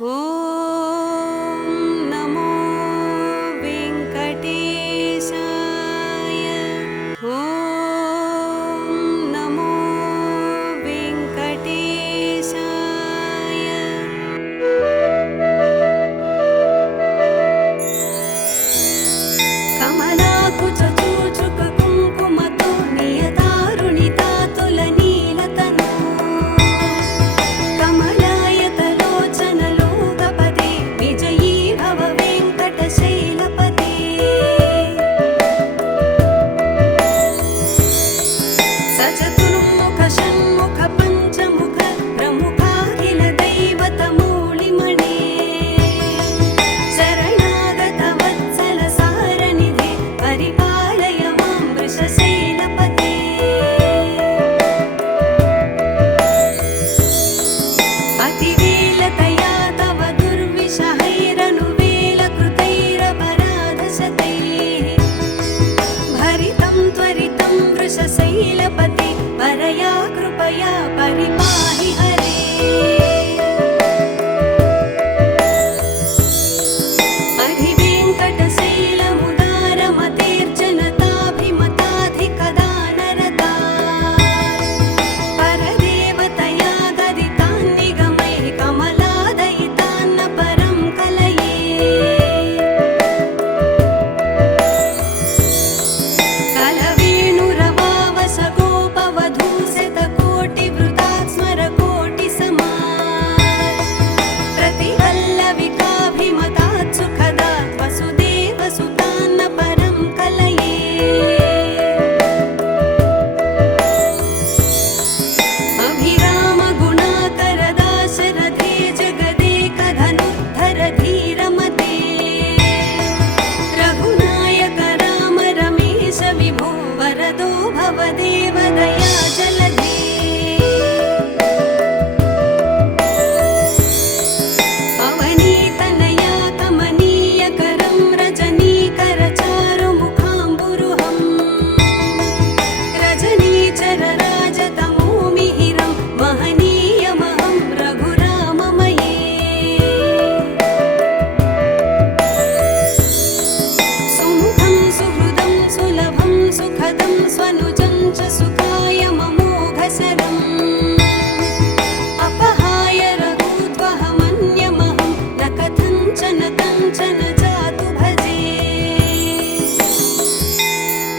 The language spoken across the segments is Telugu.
ఓం నమో వెంకటేశాయ. ఓం నమో వెంకటేశాయ. కమలాకు చూచుక కుంకుమతో నియతారుణితాతుల నీలతను కమలాయతలోచనలోకపదే విజయీ భవ వెంకటశైలపదే. సచతుర్ముఖ షణ్ముఖ పంచముఖ ప్రముఖాఖిల దైవతమూళిమణే శరణాగత వత్సల సారనిధే పరిపాలయ మాం వృషశైలపదే. అతివేలతయా తవ దుర్విషహైరనువేలకృతైరపరాధశతైః భరితం త్వరితం వృషశైలపతే పరయా కృపయా పరిపాహి హరే. అధివేంకటశైలముదారమతేర్జనతాభిమతాధికదానరతా పరదేవతయా గదితాన్నిగమైః కమలాదయితాన్న పరం కలయే. కలవేణురవావసగోపవధూశతకోటివృతాత్ స్మరకోటిసమాత్ ప్రతివల్లవికాభిమతాత్ సుఖదాత్ వసుదేవసుతాన్న పరం కలయే. అభిరామగుణాకరదాశరథే జగదేకధనుద్ధర ధీరమతే రఘునాయక రామ రమేశ విభో వరదో భవదేవ దయా జలధే. అవనీతనయా కమనీయకరం రజనీకరచారుముఖాంబురుహం రజనీచర రాజతమోమిహిరం మహనీయమహం రఘురామమయే. సుముఖం సుహృదం సులభం సుఖదం స్వనుజం చ సుఖాయ మమోఘశరం అపహాయ రఘూద్వహమన్యమహం న కథంచన కంచన జాతు భజే.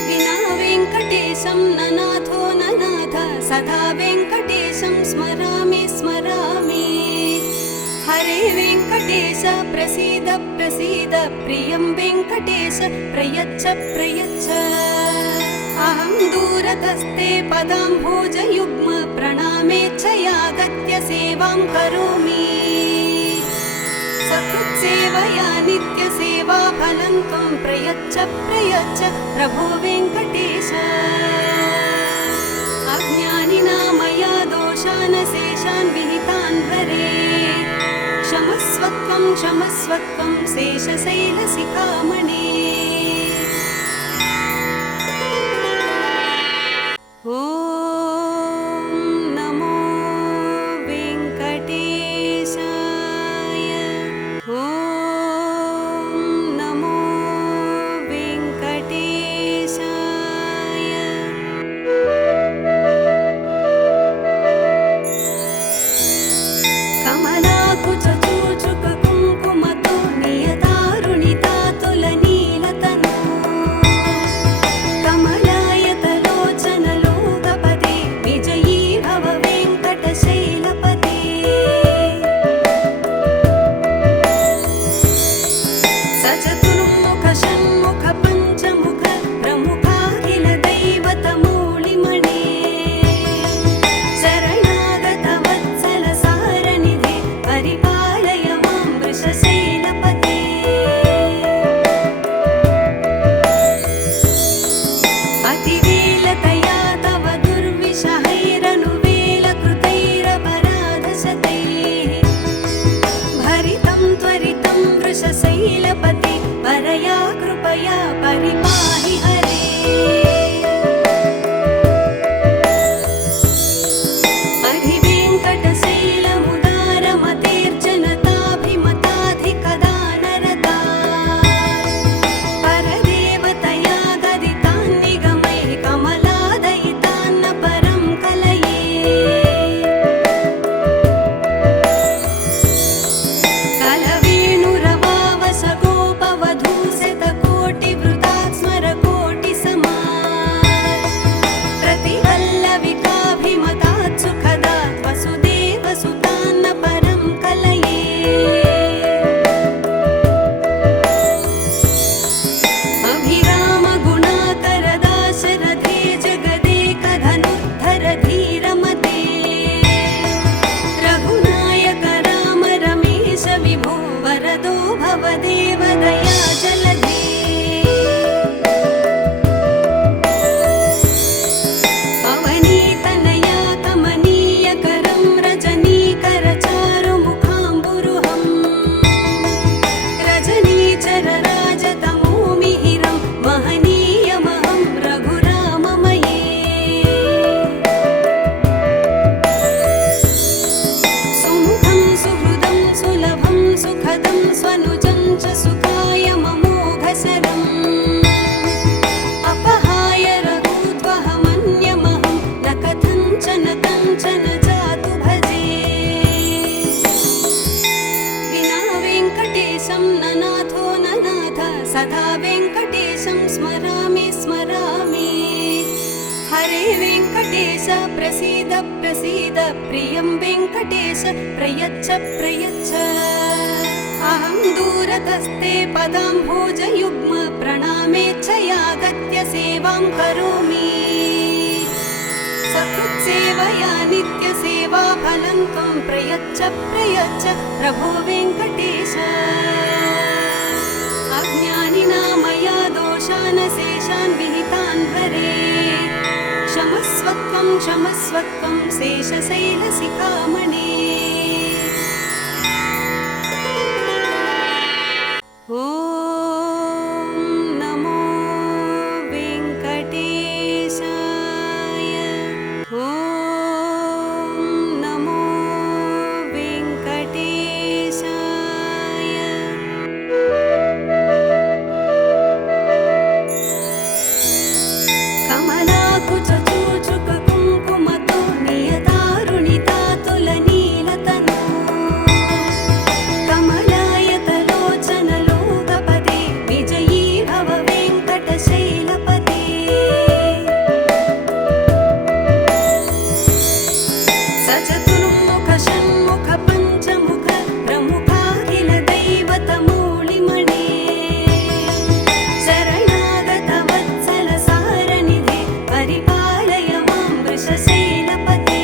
వినా వెంకటేశం ననాథో ననాథ సదా వెంకటేశం స్మరామి స్మరామి. హరే వెంకటేశ ప్రసీద ప్రసీద ప్రియం వెంకటేశ ప్రయచ్చ ప్రయచ్చ. అహం దూరతస్తే పదాంభోజయుగ్మ ప్రణామేచ్ఛయాగత్య సేవాం కరోమి. సకృత్సేవయా నిత్యసేవాఫలం త్వం ప్రయచ్చ ప్రయచ్చ ప్రభో వెంకటేశ. అజ్ఞానినా మయా దోషాన్ శేషాన్ విహితాన్ హరే క్షమస్వత్వం క్షమస్వత్వం శేషశైలశిఖామణే. ఓం నమో వెంకటేశాయ. ఓం నమో వెంకటేశాయ. కమలాకు చూచుక కుంకుమతో నియతారుణితాతుల నీలతను वेङ्कटेशं ननाथो ननाथ सदा वेङ्कटेशं स्मरामि स्मरामि। हरे वेङ्कटेश प्रसीद प्रसीद प्रियं वेङ्कटेश प्रयच्छ प्रयच्छ। अहं दूरतस्ते पदाम्भोजयुग्म प्रणामेच्छयागत्य सेवां करोमि। सकृत्सेवया नित्यसेवा फलं त्वं प्रयच्छ प्रयच्छ प्रभो वेङ्कटेश। अज्ञानिना मया दोषान् शेषान् विहितान् हरे क्षमस्वत्वं क्षमस्वत्वं शेषशैलशिखामणे। ॐ नमो वेङ्कटेशाय। ॐ नमो वेङ्कटेशाय। कमलाकुचूचुक कुङ्कुमतो नियतारुणितातुलनीलतनु कमलायतलोचनलोकपदे विजयी भव वेङ्कटशैलपते। सचतुर्मुख षण्मुख पञ्चमुख प्रमुखाखिल दैवतमौलिमणे शरणागत वत्सल सारनिधे परिपालय मां वृषशैलपते।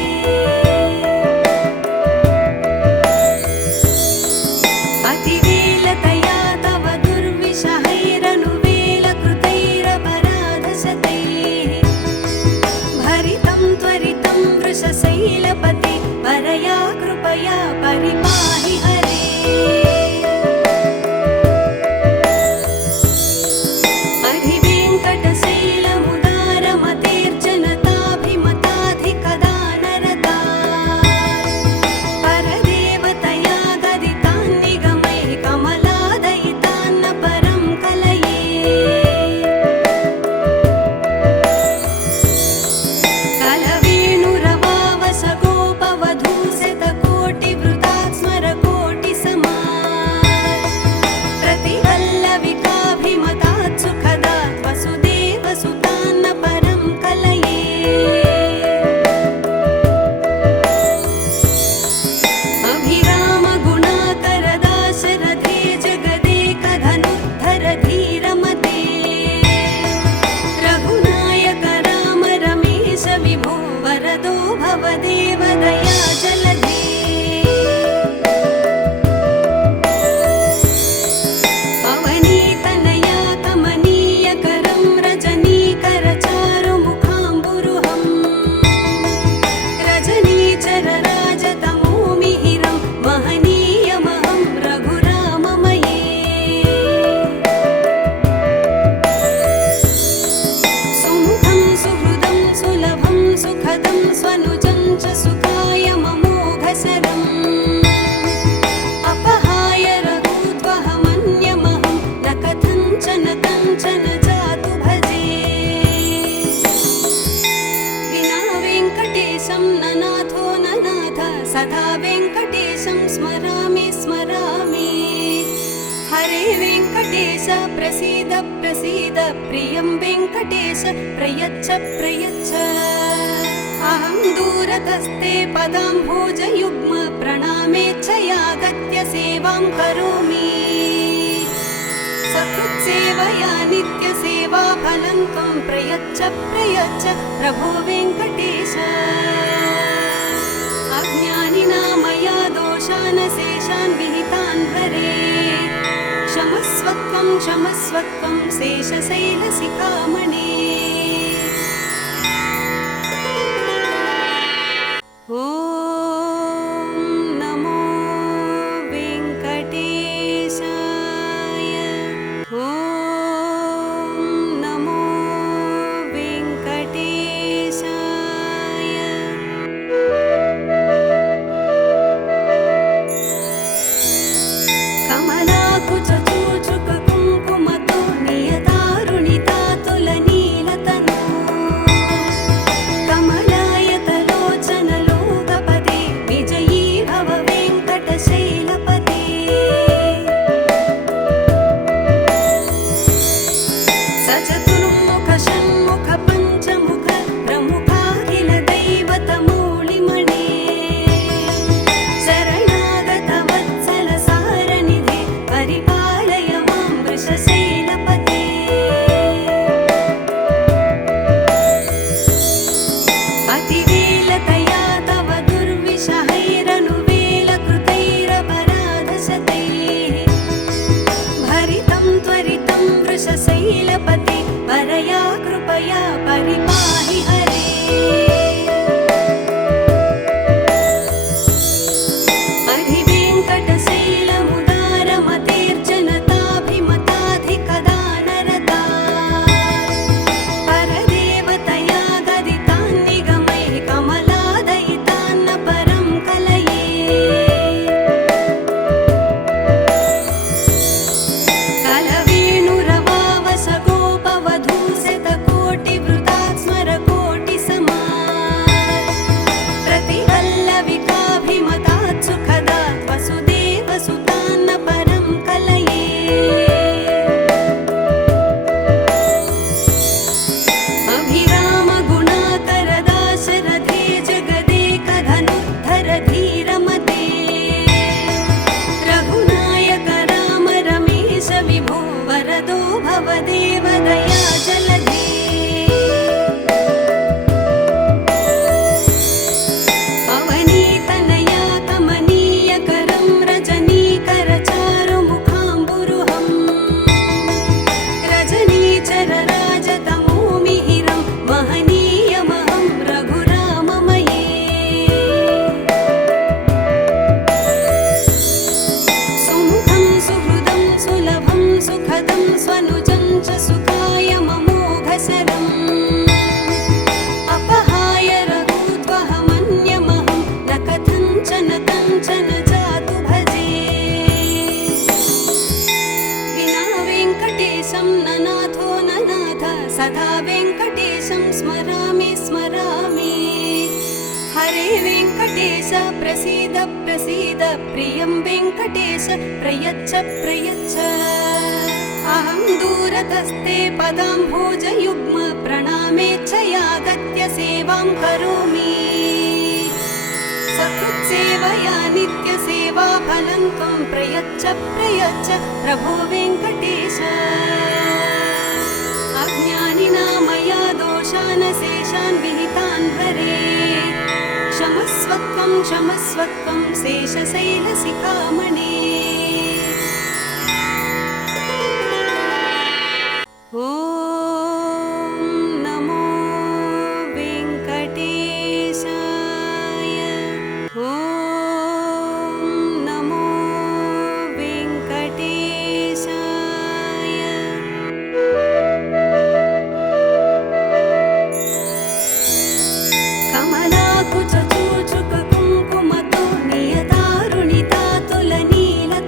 अतिवेलतया तव दुर्विषहैरनुवेलकृतैरपराधशतैः भरितं त्वरितं वृषशैलपते परया कृपया परिपाहि हरे। अधिवेङ्कटशैलमुदारमतेर्जनताभिमताधिकदानरता परदेवतया गदितान्निगमैः कमलादयितान्न परं कलये। कलवेणुरवावस गोपवधूशतकोटिवृतात् स्मरकोटिसमात् प्रतिवल्लविकाभिमतात् सुखदात् वसुदेवसुतान्न परं कलये। अभिरामगुणाकरदाशरथे जगदेकधनुद्धर धीरमते रघुनायक राम रमेश विभो वरदो भव देवदया जलधे। अवनीतनया कमनीयकरं रजनीकरचारुमुखाम्बुरुहं रजनीचरराजतमोमिहिरं महनीयमहं रघुराममये। सुमुखं सुहृदं सुलभं सुखदं स्वनुजं च सुखाय ममोघशरम् अपहाय रघूत्वहमन्यमहं न कथञ्चन कञ्चन जातु भजे। विना वेङ्कटेशं ननाथो ननाथ सदा वेङ्कटेशं स्मरामि स्मरामि। हरे वेङ्कटेश प्रसीद प्रसीद प्रियं वेङ्कटेश प्रयच्छ प्रयच्छ। अहं दूरतस्ते पदाम्भोजयुग्म प्रणामेच्छयागत्य सेवां करोमि। सकृत्सेवया नित्यसेवा फलं त्वं प्रयच्छ प्रयच्छ प्रभो वेङ्कटेश। अज्ञानिना मया दोषान् शेषान् विहितान् हरे क्षमस्वत्वं क्षमस्वत्वं शेषशैलशिखामणे। ॐ नमो वेङ्कटेशाय। ॐ नमो वेङ्कटेशाय। कमलाकुचूचुक कुङ्कुमतो नियतारुणितातुलनीलतनु भरितं त्वरितं वृषशैलपते परया कृपया परिपाहि हरे अधिवेङ्कटशैलमुदारमतेर्जनताभिमताधिकदानरता परदेवतया गदितान् निगमैः कमलादयितान्न परं कलये कलवेणुरवावसगोपवधूशतकोटिवृतात् स्मरकोटिसमात् प्रतिवल्लविकाभिमतात् सुखदात् वसुदेवसुतान्न परं कलये अभिरामगुणाकरदाशरथे जगदेकधनुद्धर धीरमते रघुनायक राम रमेश विभो वरदो भवदेव दयाजलधे अवनीतनया कमनीयकरं रजनीकरचारुमुखाम्बुरुहं रजनीचरराजतमोमिहिरं महनीयमहं रघुराममये सुमुखं सुहृदं सुलभं सुखदं स्वनुजं च सुखाय ममोघशरम् अपहाय रघूद्वहमन्यमहं न कथञ्चन कञ्चन जातु भजे विना वेङ्कटेशं न नाथो न नाथ सदा वेङ्कटेशं स्मरामि स्मरामि हरे वेङ्कटेश प्रसीद प्रसीद प्रियं वेङ्कटेश प्रयच्छ प्रयच्छ अहं दूरतस्ते पदाम्भोजयुग्म प्रणामेच्छयागत्य सेवां करोमि सकृत्सेवया नित्यसेवाफलं त्वं प्रयच्छ प्रयच्छ प्रभो वेङ्कटेश अज्ञानिना मया दोषानशेषान् विहितान् हरे क्षमस्वत्वं क्षमस्वत्वं शेषशैलशिखामणे ॐ नमो वेङ्कटेशाय ॐ नमो वेङ्कटेशाय कमलाकुचूचुककुङ्कुमतो नियतारुणितातुलनीलता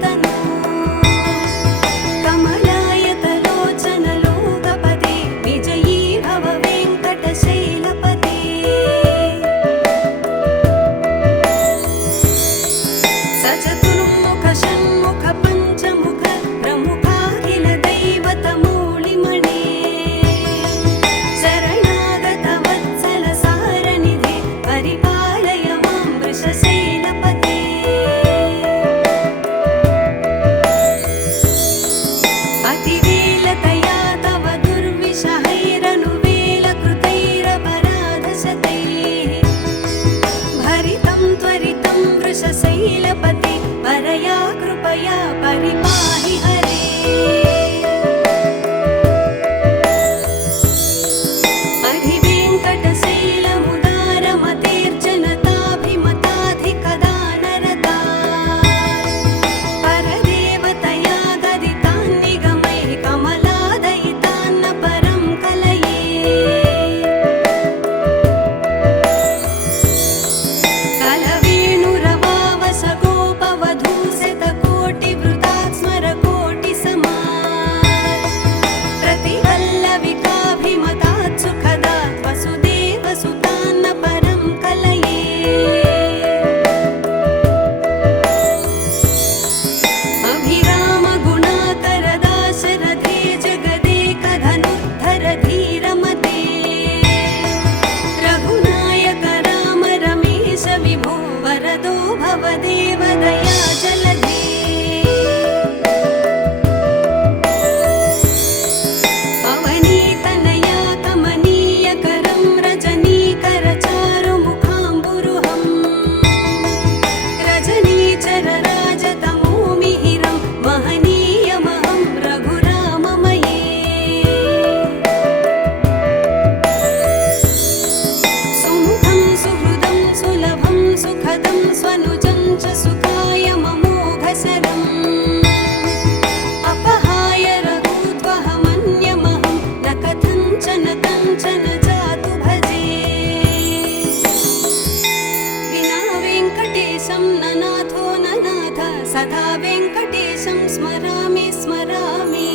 वेङ्कटेशं स्मरामि स्मरामि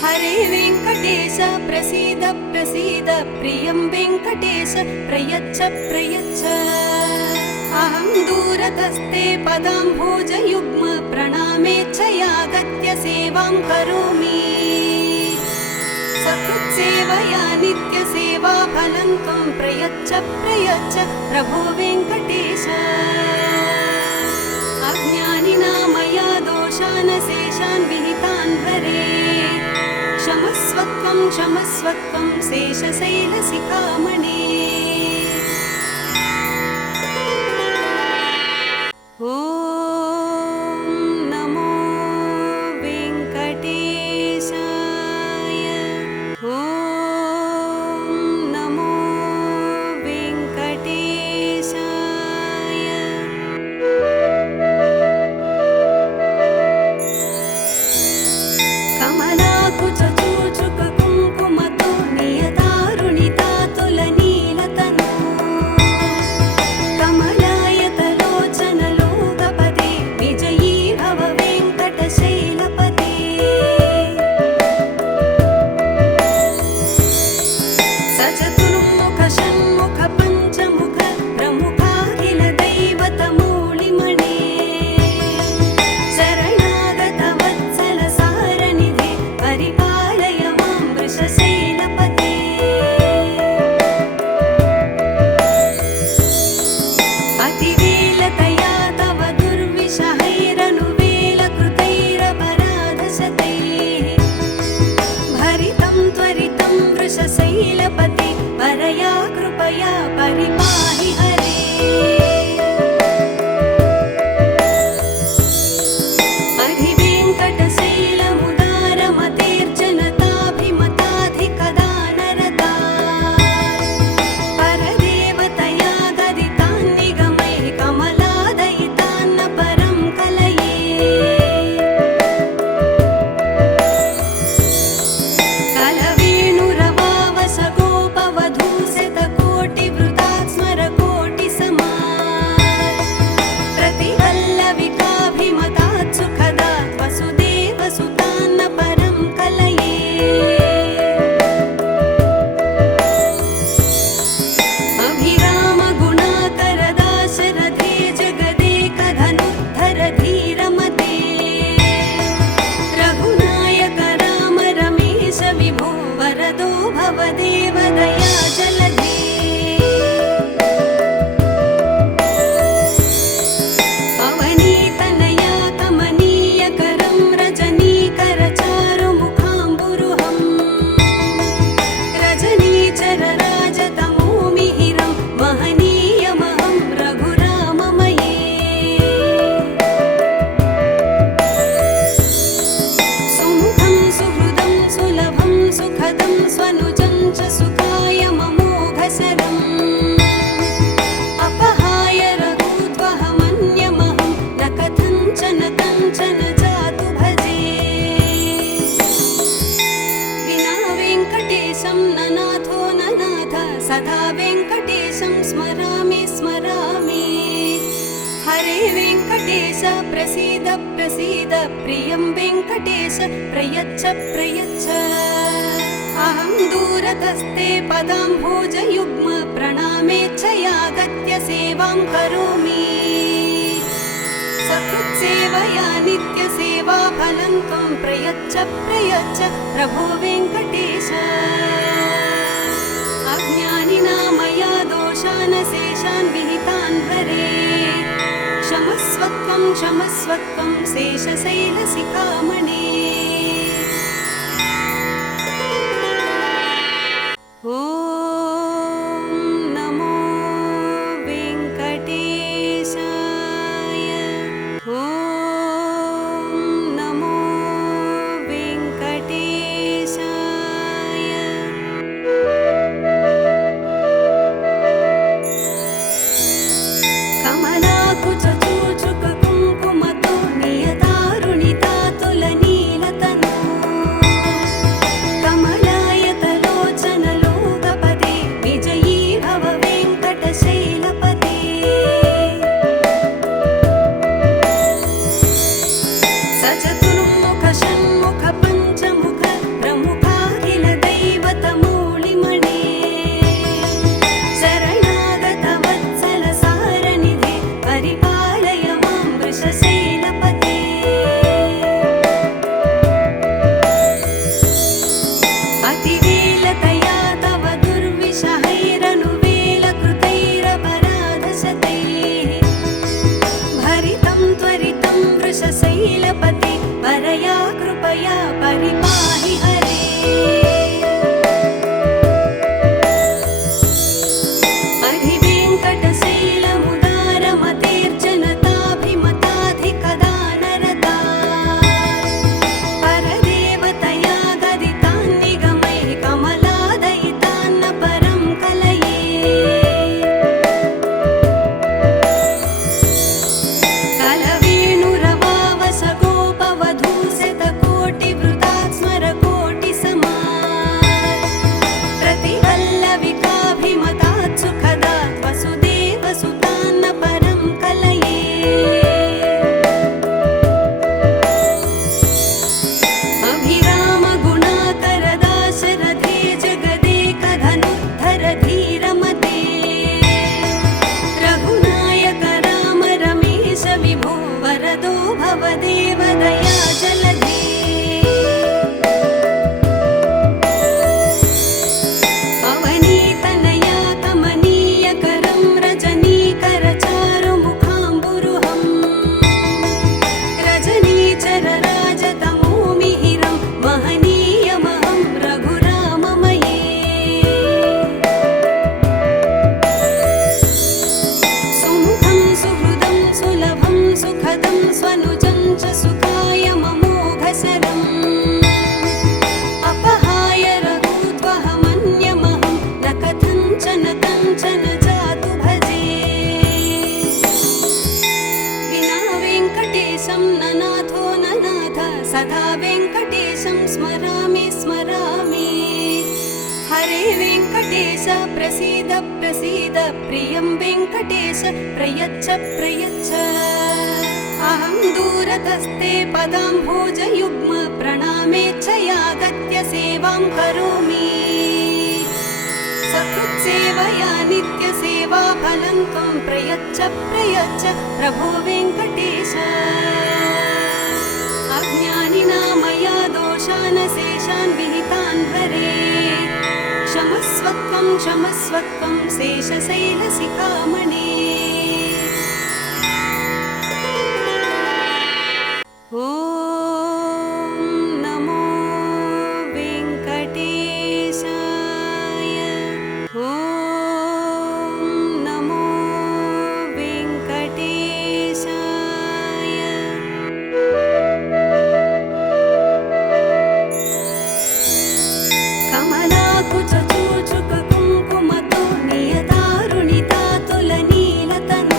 हरे वेङ्कटेश प्रसीद प्रसीद प्रियं वेङ्कटेश प्रयच्छ प्रयच्छ अहं दूरतस्ते पदाम्भोजयुग्म प्रणामेच्छयागत्य सेवां करोमि सकृत्सेवया नित्यसेवा फलं त्वं प्रयच्छ प्रयच्छ प्रभो वेङ्कटेश अज्ञानिना मया दोषान् शेषान् विहितान् हरे क्षमस्वत्वं क्षमस्वत्वं शेषशैलशिखामणे ॐ नमो वेङ्कटेशाय ॐ नमो वेङ्कटेशाय कमलाकुचूचुककुङ्कुमतो नियतारुणितातुलनीलतनु कमलायतलोचनलोकपदे विजयी भव वेङ्कटशैलपदे सचतुर्मुख षण्मुख पञ्चमुख प्रमुखाखिल दैवतमूलिमणे शरणागत वत्सल सारनिधे परिपालय मां वृषशैलपते अतिवेलतया तव दुर्विषहैरनुवेलकृतैरपराधशतैः भरितं त्वरितं वृषशैलपते परया कृपया परिपाहि हरे अधिवेङ्कटशैलमुदारमतेर्जनताभिमताधिकदानरता परदेवतया गदितान्निगमैः कमलादयितान्न परं कलये कलवेणुरवावसगोपवधूशतकोटिवृतात् स्मरकोटिसमात् प्रतिवल्लविकाभिमतात् सुखदात् वसुदेवसुतान्न परं कलये अभिरामगुणाकरदाशरथे जगदेकधनुद्धर धीरमते रघुनायक राम रमेश विभो वरदो भवदेव दया जलधे अवनीतनया कमनीयकरं रजनीकरचारुमुखाम्बुरुहं रजनीचरराजतमोमिहिरं महनीयमहं रघुराममये सुमुखं सुहृदं सुलभं सुखदं स्वनुजं च सुखाय ममोघशरम् अपहाय रघूद्वहमन्यमहं न कथञ्चन कञ्चन जातु भजे विना वेङ्कटेशं ननाथो ननाथ सदा वेङ्कटेशं स्मरामि स्मरामि हरे वेङ्कटेश प्रसीद प्रसीद प्रियं वेङ्कटेश प्रयच्छ प्रयच्छ अहं दूरतस्ते पदाम्भोजयुग्म प्रणामेच्छयागत्य सेवां करोमि सकृत्सेवया नित्यसेवा फलं त्वं प्रयच्छ प्रयच्छ प्रभो वेङ्कटेश अज्ञानिना मया दोषान् शेषान् विहितान् हरे क्षमस्वत्वं क्षमस्वत्वं शेषशैलशिखामणे ॐ नमो वेङ्कटेशाय ॐ नमो वेङ्कटेशाय कमलाकुचूचुककुङ्कुमतो नियतारुणितातुलनी चतुर्मुख षण्मुख पञ्चमुख प्रमुखाखिल दैवतमूलिमणे शरणागत वत्सल सारनिधे परिपालय मां वृषशैलपते अतिवेलतया तव दुर्विषहैरनुवेलकृतैरपराधशतैः भरितं त्वरितं वृषशैलपते परया कृपया परिपाहि हरे अधिवेङ्कटशैलमुदारमतेर्जनताभिमताधिकदानरता परदेवतया गदितान् निगमैः कमलादयितान्न परं कलये कलवेणुरवावसगोपवधूशतकोटिवृतात् स्मरकोटिसमात् प्रतिवल्लविकाभिमतात् सुखदात् वसुदेवसुतान्न परं कलये अभिरामगुणाकरदाशरथे जगदेकधनुद्धर धीरमते रघुनायक राम रमेश विभो वरदो भवदेव दया जलधे अवनीतनया कमनीयकरं रजनीकरचारुमुखाम्बुरुहं रजनीचरराजतमोमिहिरं महनीयमहं रघुराममये सुमुखं सुहृदं सुलभं सुखदं स्वनुजं च सुखाय ममोघशरम् अपहाय रघुत्वहमन्यमहं न कथञ्चन कञ्चन जातु भजे विना वेङ्कटेशं न नाथो न नाथ सदा वेङ्कटेशं स्मरामि स्मरामि हरे वेङ्कटेश प्रसीद प्रसीद प्रियं वेङ्कटेश प्रयच्छ प्रयच्छ अहं दूरतस्ते पदाम्भोजयुग्म प्रणामेच्छयागत्य सेवां करोमि सकृत्सेवया नित्यसेवाफलं त्वं प्रयच्छ प्रयच्छ प्रभो वेङ्कटेश अज्ञानिना मया दोषानशेषान् विहितान् हरे क्षमस्वत्वं क्षमस्वत्वं शेषशैलशिखामणे ॐ नमो वेङ्कटेशाय ॐ नमो वेङ्कटेशाय कमलाकुचूचुककुङ्कुमतो नियतारुणितातुलनीलतनू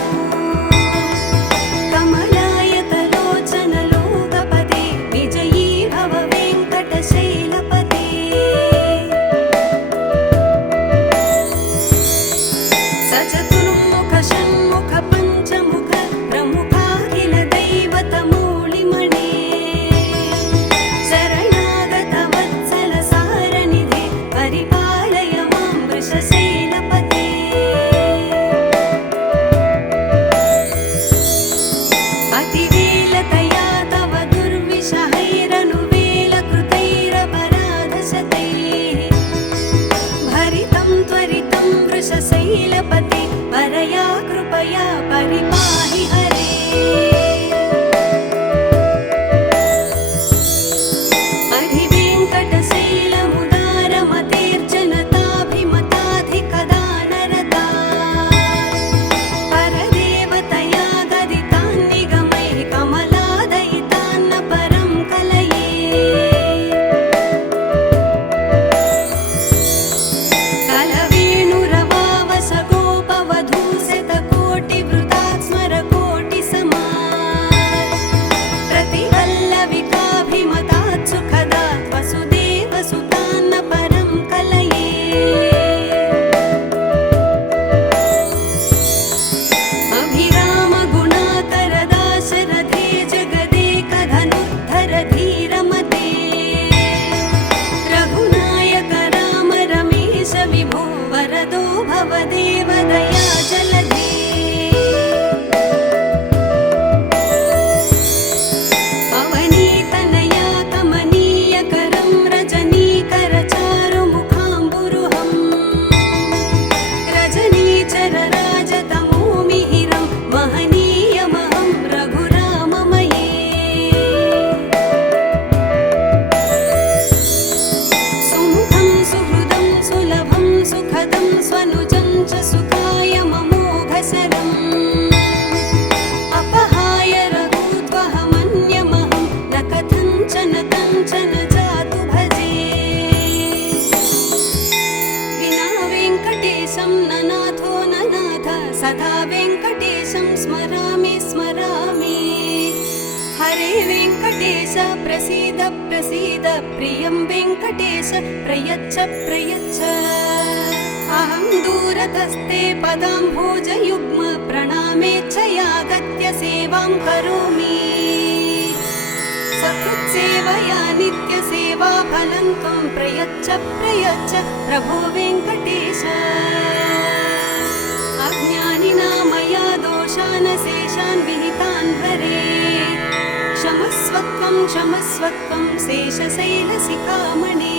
वेङ्कटेश प्रसीद प्रसीद प्रियं वेङ्कटेश प्रयच्छ प्रयच्छ अहं दूरतस्ते पदाम्भोजयुग्म प्रणामेच्छयागत्य सेवां करोमि सकृत्सेवया नित्यसेवा फलं त्वं प्रयच्छ प्रयच्छ प्रभो वेङ्कटेश अज्ञानिना मया दोषान् शेषान् विहितान् हरे क्षमस्वत्वं शेषशैलशिखामणे